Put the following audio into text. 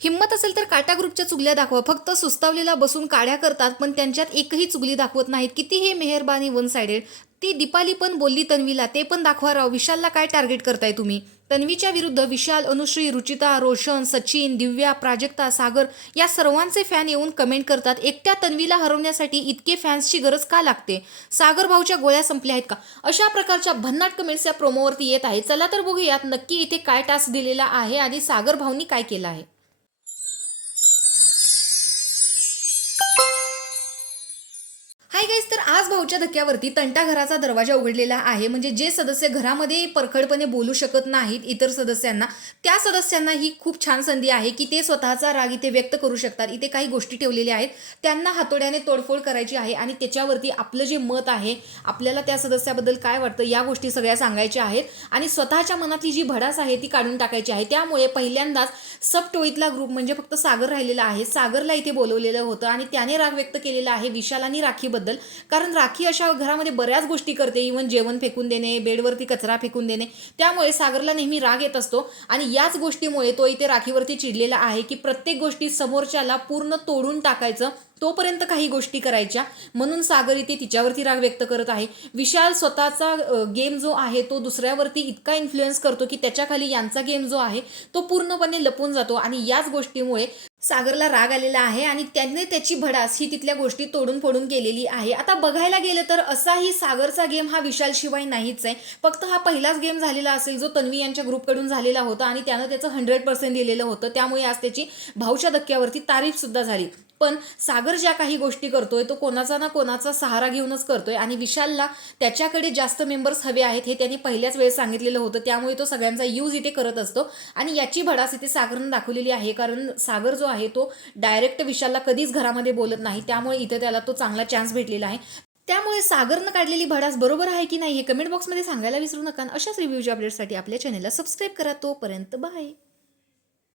हिंमत असेल तर काटा ग्रुपच्या चुगल्या दाखवा. फक्त सुस्तावलेला बसून काड्या करतात, पण त्यांच्यात एकही चुगली दाखवत नाहीत. किती हे मेहरबानी वन साइडेड. ती दीपाली पण बोलली तन्वीला, ते पण दाखवा राव. विशालला काय टार्गेट करताय तुम्ही? तन्वीच्या विरुद्ध विशाल, अनुश्री, रुचिता, रोशन, सचिन, दिव्या, प्राजक्ता, सागर या सर्वांचे फॅन येऊन कमेंट करतात, एकट्या तन्वीला हरवण्यासाठी इतके फॅन्सची गरज का लागते? सागर भाऊच्या गोळ्या संपल्या आहेत का? अशा प्रकारच्या भन्नाट कमेंट्स या प्रोमोवरती येत आहेत. चला तर बघूयात नक्की इथे काय टास्क दिलेला आहे आणि सागर भाऊनी काय केलं आहे. हाय गाईज, तर आज भाऊच्या धक्क्यावरती तंटा घराचा दरवाजा उघडलेला आहे. म्हणजे जे सदस्य घरामध्ये परखडपणे बोलू शकत नाहीत इतर सदस्यांना, त्या सदस्यांना ही खूप छान संधी आहे की ते स्वतःचा राग इथे व्यक्त करू शकतात. इथे काही गोष्टी ठेवलेल्या आहेत, त्यांना हातोड्याने तोडफोड करायची आहे आणि त्याच्यावरती आपलं जे मत आहे, आपल्याला त्या सदस्याबद्दल काय वाटतं, या गोष्टी सगळ्या सांगायच्या आहेत आणि स्वतःच्या मनातली जी भडास आहे ती काढून टाकायची आहे. त्यामुळे पहिल्यांदाच सब टोळीतला ग्रुप म्हणजे फक्त सागर राहिलेला आहे. सागरला इथे बोलवलेलं होतं आणि त्याने राग व्यक्त केलेला आहे विशाल आणि राखीबद्दल. कारण राखी अशा घरामध्ये बऱ्याच गोष्टी करते, इव्हन जेवण फेकून देणे, बेडवरती कचरा फेकून देणे. त्यामुळे सागरला नेहमी राग येत असतो आणि याच गोष्टीमुळे तो इथे राखीवरती चिडलेला आहे की प्रत्येक गोष्टी समोरच्याला पूर्ण तोडून टाकायचं, तोपर्यंत काही गोष्टी करायच्या. म्हणून सागर इथे तिच्यावरती राग व्यक्त करत आहे. विशाल स्वतःचा गेम जो आहे तो दुसऱ्यावरती इतका इन्फ्लुएन्स करतो की त्याच्याखाली यांचा गेम जो आहे तो पूर्णपणे लपून जातो आणि याच गोष्टीमुळे सागरला राग आलेला आहे आणि त्याने त्याची भडास ही तिथल्या गोष्टी तोडून फोडून केलेली आहे. आता बघायला गेलं तर असाही सागरचा गेम हा विशालशिवाय नाहीच आहे. फक्त हा पहिलाच गेम झालेला असेल जो तन्वी यांच्या ग्रुपकडून झालेला होता आणि त्यानं त्याचं 100% दिलेलं होतं. त्यामुळे आज त्याची भाऊच्या धक्क्यावरती तारीफ सुद्धा झाली. पण सागर ज्या काही गोष्टी करतोय तो कोणाचा ना कोणाचा सहारा घेऊनच करतोय आणि विशालला त्याच्याकडे जास्त मेंबर्स हवे आहेत हे त्यांनी पहिल्याच वेळेस सांगितलेलं होतं. त्यामुळे तो सगळ्यांचा यूज इथे करत असतो आणि याची भडास इथे सागरनं दाखवलेली आहे. कारण सागर जो आहे तो डायरेक्ट विशालला कधीच घरामध्ये बोलत नाही. त्यामुळे इथे त्याला तो चांगला चान्स भेटलेला आहे. त्यामुळे सागरनं काढलेली भडास बरोबर आहे की नाही हे कमेंट बॉक्समध्ये सांगायला विसरू नका. अशाच रिव्ह्यूच्या अपडेट्ससाठी आपल्या चॅनलला सबस्क्राईब करा. तोपर्यंत बाय.